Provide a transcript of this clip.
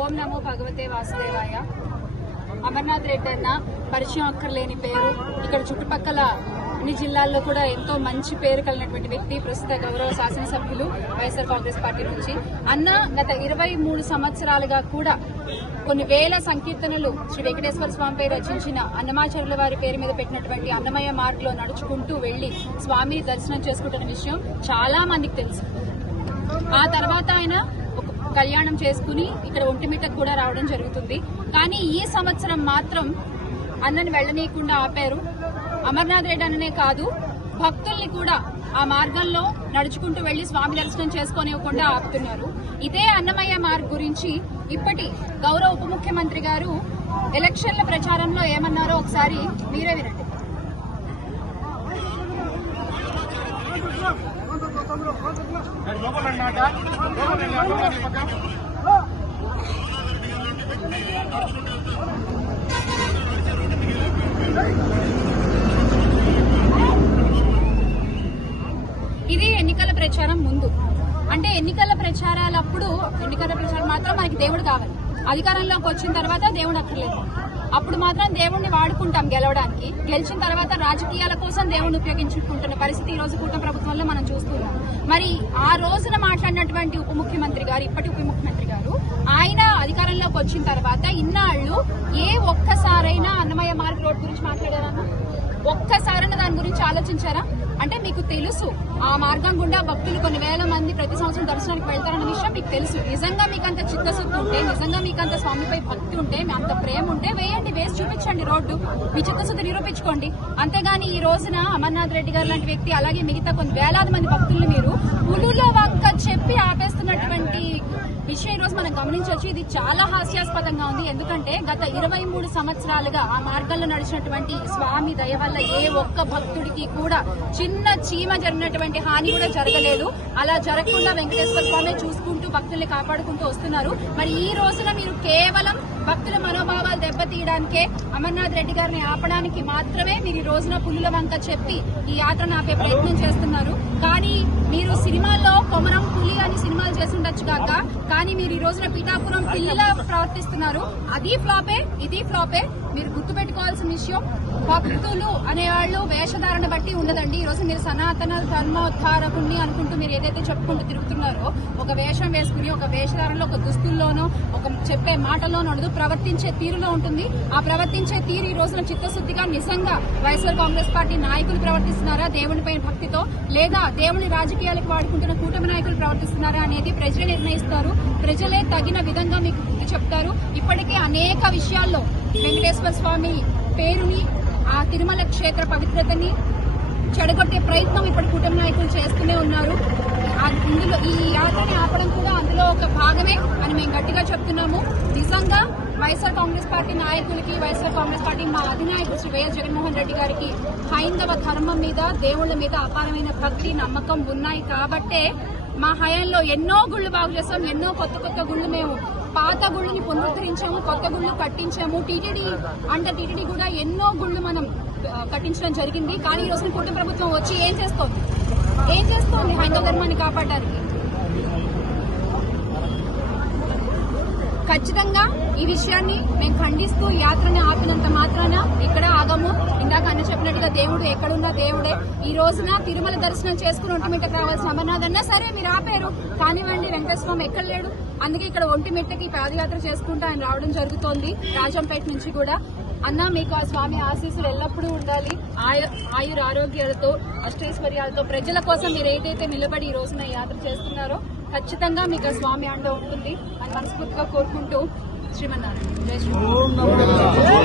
ఓం నమో భగవతే వాసుదేవాయ అమర్నాథ్ రెడ్డి అన్న పరిచయం అక్కర్లేని పేరు ఇక్కడ చుట్టుపక్కల అన్ని జిల్లాల్లో కూడా ఎంతో మంచి పేరు కలిగినటువంటి వ్యక్తి ప్రస్తుత గౌరవ శాసనసభ్యులు వైఎస్ఆర్ కాంగ్రెస్ పార్టీ నుంచి అన్న గత ఇరవై మూడు సంవత్సరాలుగా కూడా కొన్ని వేల సంకీర్తనలు శ్రీ వెంకటేశ్వర స్వామిపై రచించిన అన్నమాచార్యుల వారి పేరు మీద పెట్టినటువంటి అన్నమయ్య మార్గంలో నడుచుకుంటూ వెళ్లి స్వామిని దర్శనం చేసుకుంటున్న విషయం చాలా మందికి తెలుసు ఆ తర్వాత ఆయన కళ్యాణం చేసుకుని ఇక్కడ ఒంటి మీటకు కూడా రావడం జరుగుతుంది కానీ ఈ సంవత్సరం మాత్రం అన్నని వెళ్ళనీయకుండా ఆపారు అమర్నాథ్ రెడ్డి అన్ననే కాదు భక్తుల్ని కూడా ఆ మార్గంలో నడుచుకుంటూ వెళ్లి స్వామి దర్శనం చేసుకోనివ్వకుండా ఆపుతున్నారు ఇదే అన్నమయ్య మార్గ్ గురించి ఇప్పటి గౌరవ ఉప ముఖ్యమంత్రి గారు ఎలక్షన్ల ప్రచారంలో ఏమన్నారో ఒకసారి మీరే వినండి ఇది ఎన్నికల ప్రచారం ముందు అంటే ఎన్నికల ప్రచారాలప్పుడు ఎన్నికల ప్రచారం మాత్రం మనకి దేవుడు కావాలి అధికారంలోకి వచ్చిన తర్వాత దేవుడు అక్కర్లేదు అప్పుడు మాత్రం దేవుణ్ణి వాడుకుంటాం గెలవడానికి గెలిచిన తర్వాత రాజకీయాల కోసం దేవుణ్ణి ఉపయోగించుకుంటున్న పరిస్థితి ఈ రోజు కూట ప్రభుత్వంలో మనం చూస్తున్నాం మరి ఆ రోజున మాట్లాడినటువంటి ఉప ముఖ్యమంత్రి గారు ఇప్పటి ఉప ముఖ్యమంత్రి గారు ఆయన అధికారంలోకి వచ్చిన తర్వాత ఇన్నాళ్ళు ఏ ఒక్కసారైనా అన్నమయ్య మార్గ్ రోడ్ గురించి మాట్లాడారా ఒక్కసారైనా దాని గురించి ఆలోచించారా అంటే మీకు తెలుసు ఆ మార్గం గుండా భక్తులు కొన్ని వేల మంది ప్రతి సంవత్సరం దర్శనానికి వెళ్తారన్న విషయం మీకు తెలుసు నిజంగా మీకు అంత చిత్తశుద్ధి ఉంటే నిజంగా మీకు అంత స్వామిపై భక్తి ఉంటే అంత ప్రేమ ఉంటే వేయండి వేసి చూపించండి రోడ్డు మీ చిత్తశుద్ధి నిరూపించుకోండి అంతేగాని ఈ రోజున అమర్నాథ్ రెడ్డి గారు లాంటి వ్యక్తి అలాగే మిగతా కొన్ని వేలాది మంది భక్తుల్ని మీరు పులుల వంక చెప్పి ఆపేస్తున్నటువంటి విషయం రోజు మనం గమనించవచ్చు ఇది చాలా హాస్యాస్పదంగా ఉంది ఎందుకంటే గత ఇరవై మూడు సంవత్సరాలుగా ఆ మార్గంలో నడిచినటువంటి స్వామి దయ వల్ల ఏ ఒక్క భక్తుడికి కూడా చిన్న చీమ జరిగినటువంటి హాని కూడా జరగలేదు అలా జరగకుండా వెంకటేశ్వర స్వామి చూసుకుంటూ భక్తుల్ని కాపాడుకుంటూ వస్తున్నారు మరి ఈ రోజున మీరు కేవలం భక్తుల మనోభావాలు దెబ్బతీయడానికే అమర్నాథ్ రెడ్డి గారిని ఆపడానికి మాత్రమే మీరు ఈ రోజున పులుల వంక చెప్పి ఈ యాత్రను ఆపే ప్రయత్నం చేస్తున్నారు కానీ కొమరం పులి అని సినిమాలు చేసిండొచ్చు కాక కానీ మీరు ఈ రోజున పిఠాపురం పిల్లిలా ప్రవర్తిస్తున్నారు అది ఫ్లాపే ఇది ఫ్లాపే మీరు గుర్తుపెట్టుకోవాల్సిన విషయం భక్తులు అనేవాళ్ళు వేషధారణ బట్టి ఉండదండి ఈ రోజు మీరు సనాతన ధర్మ ఉద్ధారకుణ్ణి అనుకుంటూ మీరు ఏదైతే చెప్పుకుంటూ తిరుగుతున్నారో ఒక వేషం వేసుకుని ఒక వేషధారంలో ఒక దుస్తుల్లోనో ఒక చెప్పే మాటలోనూ ఉండదు ప్రవర్తించే తీరులో ఉంటుంది ఆ ప్రవర్తించే తీరు ఈ రోజున చిత్తశుద్ధిగా నిజంగా వైఎస్ఆర్ కాంగ్రెస్ పార్టీ నాయకులు ప్రవర్తిస్తున్నారా దేవునిపై భక్తితో లేదా దేవుని రాజకీయాలకు వాడుకుంటున్న కూటమి నాయకులు ప్రవర్తిస్తున్నారా అనేది ప్రజలే నిర్ణయిస్తారు ప్రజలే తగిన విధంగా మీకు గుర్తు చెప్తారు ఇప్పటికే అనేక విషయాల్లో వెంకటేశ్వర స్వామి పేరుని ఆ తిరుమల క్షేత్ర పవిత్రతని చెడగొట్టే ప్రయత్నం ఇప్పుడు కుటుంబ నాయకులు చేస్తూనే ఉన్నారు ఇందులో ఈ యాత్రని ఆపడం కూడా అందులో ఒక భాగమే అని మేము గట్టిగా చెప్తున్నాము నిజంగా వైఎస్ఆర్ కాంగ్రెస్ పార్టీ నాయకులకి వైఎస్ఆర్ కాంగ్రెస్ పార్టీ మా అధినాయకుడు శ్రీ వైఎస్ జగన్మోహన్ రెడ్డి గారికి హైందవ ధర్మం మీద దేవుళ్ల మీద అపారమైన భక్తి నమ్మకం ఉన్నాయి కాబట్టే మా హయాంలో ఎన్నో గుళ్ళు బాగు చేస్తాం ఎన్నో కొత్త కొత్త గుళ్ళు మేము పాత గుళ్ళని పునరుద్ధరించాము కొత్త గుళ్ళు కట్టించాము టీటీడీ అంటే టీటీడీ కూడా ఎన్నో గుళ్ళు మనం కట్టించడం జరిగింది కానీ ఈ రోజున కూటమి ప్రభుత్వం వచ్చి ఏం చేస్తోంది ఏం చేస్తోంది హైందవ ధర్మాన్ని కాపాడడానికి ఖచ్చితంగా ఈ విషయాన్ని మేము ఖండిస్తూ యాత్రని ఆపినంత మాత్రాన ఇక్కడ ఆగము ఇందాక అన్న చెప్పినట్టుగా దేవుడు ఎక్కడున్నా దేవుడే ఈ రోజున తిరుమల దర్శనం చేసుకుని ఒంటిమిట్టకు రావాల్సిన అమర్నాథ్ అన్నా సరే మీరు ఆపారు కానివ్వండి వెంకటస్వామి ఎక్కడ లేడు అందుకే ఇక్కడ ఒంటిమిట్టకి పాదయాత్ర చేసుకుంటూ ఆయన రావడం జరుగుతోంది రాజంపేట నుంచి కూడా అన్న మీకు ఆ స్వామి ఆశీస్సులు ఎల్లప్పుడూ ఉండాలి ఆయుర ఆరోగ్యాలతో అష్టైశ్వర్యాలతో ప్రజల కోసం మీరు ఏదైతే నిలబడి ఈ రోజున యాత్ర చేస్తున్నారో ఖచ్చితంగా మీకు ఆ స్వామి అండ ఉంటుంది అని మనస్ఫూర్తిగా కోరుకుంటూ శ్రీమన్నారాయణ